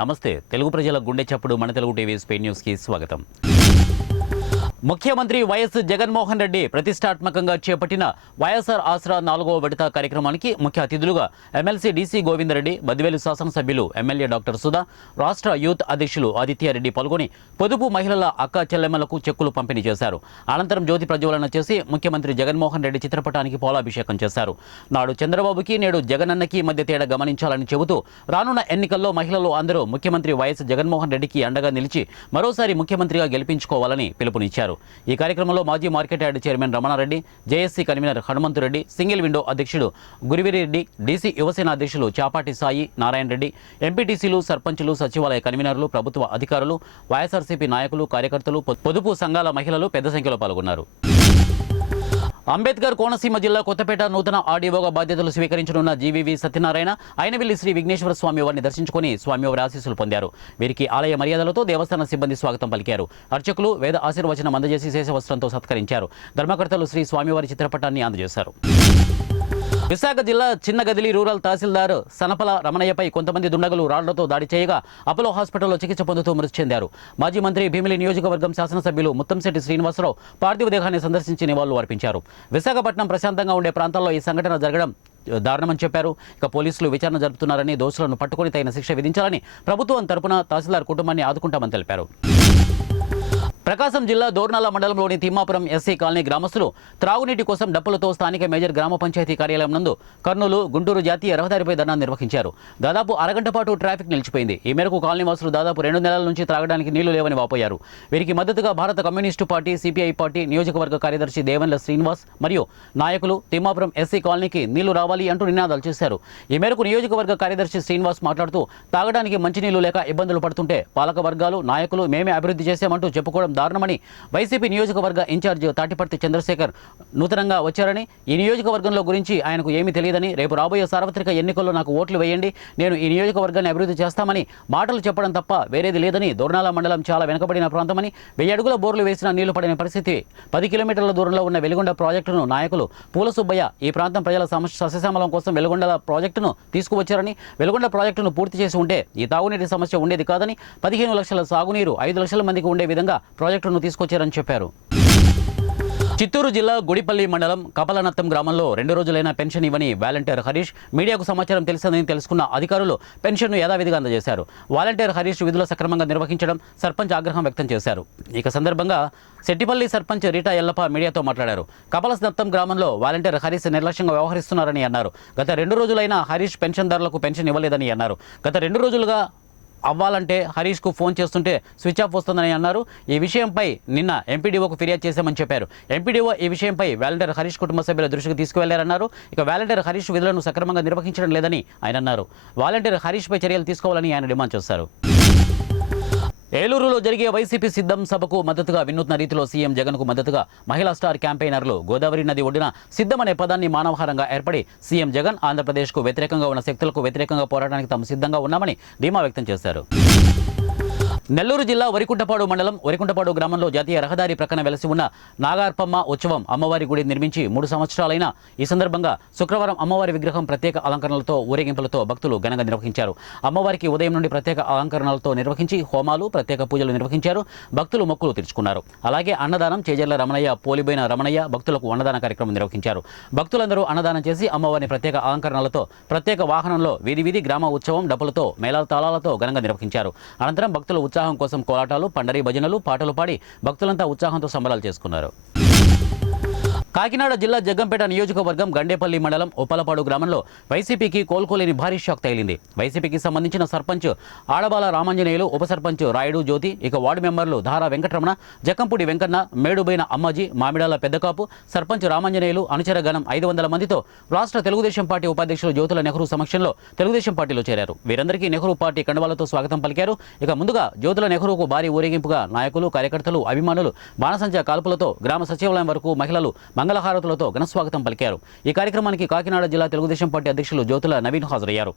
నమస్తే తెలుగు ప్రజల గుండె చప్పుడు మన తెలుగు టీవీ స్పెయిన్ న్యూస్ కి స్వాగతం. ముఖ్యమంత్రి వైఎస్ జగన్మోహన్ రెడ్డి ప్రతిష్టాత్మకంగా చేపట్టిన వైఎస్ఆర్ ఆసరా 4వ విడత కార్యక్రమానికి ముఖ్య అతిథులుగా ఎమ్మెల్సీ డీసీ గోవిందరెడ్డి, బద్దివేలు శాసనసభ్యులు ఎమ్మెల్యే డాక్టర్ సుధా, రాష్ట్ర యూత్ అధ్యక్షులు ఆదిత్యారెడ్డి పాల్గొని పొదుపు మహిళల అక్క చెల్లెమ్మలకు చెక్కులు పంపిణీ చేశారు. అనంతరం జ్యోతి ప్రజ్వలన చేసి ముఖ్యమంత్రి జగన్మోహన్ రెడ్డి చిత్రపటానికి పాలాభిషేకం చేశారు. నాడు చంద్రబాబుకి నేడు జగనన్నకి మధ్య తేడా గమనించాలని చెబుతూ రానున్న ఎన్నికల్లో మహిళలు అందరూ ముఖ్యమంత్రి వైఎస్ జగన్మోహన్ రెడ్డికి అండగా నిలిచి మరోసారి ముఖ్యమంత్రిగా గెలిపించుకోవాలని పిలుపునిచ్చారు. ఈ కార్యక్రమంలో మాజీ market yard chairman Ramana Reddy, JSC convener Hanumantha Reddy, single window అధ్యక్షుడు గురివిరెడ్డి, డీసీ యువసేన అధ్యక్షులు చాపాటి సాయి నారాయణ రెడ్డి, ఎంపీటీసీలు, సర్పంచులు, సచివాలయ కన్వీనర్లు, ప్రభుత్వ అధికారులు, వైఎస్ఆర్సీపీ నాయకులు, కార్యకర్తలు, పొదుపు సంఘాల మహిళలు పెద్ద సంఖ్యలో పాల్గొన్నారు. అంబేద్కర్ కోనసీమ జిల్లా కొత్తపేట నూతన ఆర్డీఓగా బాధ్యతలు స్వీకరించనున్న జీవీవీ సత్యనారాయణ అయినవిల్లి శ్రీ విఘ్నేశ్వర స్వామి వారిని దర్శించుకుని స్వామివారి ఆశీస్సులు పొందారు. వీరికి ఆలయ మర్యాదలతో దేవస్థాన సిబ్బంది స్వాగతం పలికారు. అర్చకులు వేద ఆశీర్వచనం అందజేసి శేషవస్త్రంతో సత్కరించారు. ధర్మకర్తలు శ్రీ స్వామివారి చిత్రపటాన్ని అందజేశారు. విశాఖ జిల్లా చిన్నగదిలి రూరల్ తహసీల్దార్ సనపల రమణయ్యపై కొంతమంది దుండగులు రాళ్లతో దాడి చేయగా అపోలో హాస్పిటల్లో చికిత్స పొందుతూ మృతి చెందారు. మాజీ మంత్రి భీమిలి నియోజకవర్గం శాసనసభ్యులు ముత్తంశెట్టి శ్రీనివాసరావు పార్థివ దేహాన్ని సందర్శించి నివాళులు అర్పించారు. విశాఖపట్నం ప్రశాంతంగా ఉండే ప్రాంతాల్లో ఈ సంఘటన జరగడం దారుణమని చెప్పారు. ఇక పోలీసులు విచారణ జరుపుతున్నారని, దోషులను పట్టుకుని తగిన శిక్ష విధించాలని ప్రభుత్వం తరపున తహసీల్దార్ కుటుంబాన్ని ఆదుకుంటామని తెలిపారు. ప్రకాశం జిల్లా దోర్నాల మండలంలోని తిమ్మాపురం ఎస్సీ కాలనీ గ్రామస్తులు త్రాగునీటి కోసం డప్పులతో స్థానిక మేజర్ గ్రామ పంచాయతీ కార్యాలయం నందు కర్నూలు గుంటూరు జాతీయ రహదారిపై ధర్నా నిర్వహించారు. దాదాపు అరగంట పాటు ట్రాఫిక్ నిలిచిపోయింది. ఈ మేరకు కాలనీ వాసులు దాదాపు 2 నెలల నుంచి త్రాగడానికి నీళ్లు లేవని వాపోయారు. వీరికి మద్దతుగా భారత కమ్యూనిస్టు పార్టీ, సిపిఐ పార్టీ నియోజకవర్గ కార్యదర్శి దేవన్ల శ్రీనివాస్ మరియు నాయకులు తిమ్మాపురం ఎస్సీ కాలనీకి నీళ్లు రావాలి అంటూ నినాదాలు చేశారు. ఈ మేరకు నియోజకవర్గ కార్యదర్శి శ్రీనివాస్ మాట్లాడుతూ తాగడానికి మంచినీళ్లు లేక ఇబ్బందులు పడుతుంటే పాలక వర్గాలు, నాయకులు మేమే అభివృద్ధి చేశామంటూ చెప్పుకోవడం దారుణమని, వైసీపీ నియోజకవర్గ ఇన్ఛార్జ్ తాటిపర్తి చంద్రశేఖర్ నూతనంగా వచ్చారని, ఈ నియోజకవర్గంలో గురించి ఆయనకు ఏమీ తెలియదని, రేపు రాబోయే సార్వత్రిక ఎన్నికల్లో నాకు ఓట్లు వేయండి, నేను ఈ నియోజకవర్గాన్ని అభివృద్ధి చేస్తామని మాటలు చెప్పడం తప్ప వేరేది లేదని, దోర్నాల మండలం చాలా వెనుకబడిన ప్రాంతమని, 1000 అడుగుల బోర్లు వేసినా నీళ్లు పడిన పరిస్థితి, 10 కిలోమీటర్ల దూరంలో ఉన్న వెలుగొండ ప్రాజెక్టును నాయకులు పూల సుబ్బయ్య ఈ ప్రాంతం ప్రజల సస్యశ్యామలం కోసం వెలుగొండ ప్రాజెక్టును తీసుకువచ్చారని, వెలుగొండ ప్రాజెక్టును పూర్తి చేసి ఉంటే ఈ తాగునీటి సమస్య ఉండేది కాదని, 15 లక్షల సాగునీరు 5 లక్షల మందికి ఉండే విధంగా ప్రాజెక్టును తీసుకొచ్చారని చెప్పారు. చిత్తూరు జిల్లా గుడిపల్లి మండలం కపలనత్తం గ్రామంలో 2 రోజులైన పెన్షన్ ఇవ్వని వాలంటీర్ హరీష్ మీడియాకు సమాచారం తెలిసిందని తెలుసుకున్న అధికారులు పెన్షన్ను యథావిధిగా అందజేశారు. వాలంటీర్ హరీష్ విధులు సక్రమంగా నిర్వహించడం సర్పంచ్ ఆగ్రహం వ్యక్తం చేశారు. ఇక సందర్భంగా సెట్టిపల్లి సర్పంచ్ రీటా ఎల్లప్ప మీడియాతో మాట్లాడారు. కపలనత్తం గ్రామంలో వాలంటీర్ హరీష్ నిర్లక్ష్యంగా వ్యవహరిస్తున్నారని అన్నారు. గత 2 రోజులైనా హరీష్ పెన్షన్దారులకు పెన్షన్ ఇవ్వలేదని అన్నారు. గత 2 రోజులుగా అవ్వాలంటే హరీష్కు ఫోన్ చేస్తుంటే స్విచ్ ఆఫ్ వస్తుందని అన్నారు. ఈ విషయంపై నిన్న ఎంపీడీఓకు ఫిర్యాదు చేశామని చెప్పారు. ఎంపీడీఓ ఈ విషయంపై వాలంటీర్ హరీష్ కుటుంబ సభ్యుల దృష్టికి తీసుకువెళ్లారన్నారు. ఇక వాలంటీర్ హరీష్ విధులను సక్రమంగా నిర్వహించడం లేదని ఆయన అన్నారు. వాలంటీర్ హరీష్పై చర్యలు తీసుకోవాలని ఆయన డిమాండ్ చేశారు. ఏలూరులో జరిగే వైసీపీ సిద్ధం సభకు మద్దతుగా వినూత్న రీతిలో సీఎం జగన్కు మద్దతుగా మహిళా స్టార్ క్యాంపెయినర్లు గోదావరి నది ఒడ్డున సిద్ధం అనే పదాన్ని మానవహారంగా ఏర్పడి సీఎం జగన్ ఆంధ్రప్రదేశ్కు వ్యతిరేకంగా ఉన్న శక్తులకు వ్యతిరేకంగా పోరాటానికి తాము సిద్ధంగా ఉన్నామని ధీమా వ్యక్తం చేశారు. నెల్లూరు జిల్లా వరికుంటపాడు మండలం వరికుంటపాడు గ్రామంలో జాతీయ రహదారి ప్రక్కన వెలసి ఉన్న నాగార్పమ్మ ఉత్సవం అమ్మవారి గుడి నిర్మించి 3 సంవత్సరాలైన ఈ సందర్భంగా శుక్రవారం అమ్మవారి విగ్రహం ప్రత్యేక అలంకరణలతో ఊరేగింపులతో భక్తులు ఘనంగా నిర్వహించారు. అమ్మవారికి ఉదయం నుండి ప్రత్యేక అలంకరణలతో నిర్వహించి హోమాలు, ప్రత్యేక పూజలు నిర్వహించారు. భక్తులు మొక్కులు తీర్చుకున్నారు. అలాగే అన్నదానం చేజర్ల రమణయ్య, పోలిబోయిన రమణయ్య భక్తులకు అన్నదాన కార్యక్రమం నిర్వహించారు. భక్తులందరూ అన్నదానం చేసి అమ్మవారిని ప్రత్యేక అలంకరణలతో ప్రత్యేక వాహనంలో వీధి గ్రామ ఉత్సవం డప్పులతో మేళాల తాళాలతో ఘనంగా నిర్వహించారు. అనంతరం భక్తులు ఉత్సాహం కోసం కోలాటాలు, పండరీ భజనలు, పాటలు పాడి భక్తులంతా ఉత్సాహంతో సంబరాలు చేసుకున్నారు. కాకినాడ జిల్లా జగ్గంపేట నియోజకవర్గం గండేపల్లి మండలం ఉప్పలపాడు గ్రామంలో వైసీపీకి కోలుకోలేని భారీ షాక్ తగిలింది. వైసీపీకి సంబంధించిన సర్పంచ్ ఆడబాల రామాంజనేయులు, ఉప సర్పంచ్ రాయుడు జ్యోతి, ఇక వార్డు మెంబర్లు ధారా వెంకటరమణ, జక్కంపూడి వెంకన్న, మేడుబోయిన అమ్మాజీ, మామిడాల పెద్దకాపు, సర్పంచ్ రామాంజనేయులు, అనుచర గణం 500 మందితో రాష్ట్ర తెలుగుదేశం పార్టీ ఉపాధ్యక్షులు జ్యోతుల నెహ్రూ సమక్షంలో తెలుగుదేశం పార్టీలో చేరారు. వీరందరికీ నెహ్రూ పార్టీ కండువాలతో స్వాగతం పలికారు. ఇక ముందుగా జ్యోతుల నెహ్రూకు భారీ ఊరేగింపుగా నాయకులు, కార్యకర్తలు, అభిమానులు బాణసంచా కాల్పులతో గ్రామ సచివాలయం వరకు మహిళలు మంగళహారతులతో ఘనస్వాగతం పలికారు. ఈ కార్యక్రమానికి కాకినాడ జిల్లా తెలుగుదేశం పార్టీ అధ్యక్షులు జ్యోతుల నవీన్ హాజరయ్యారు.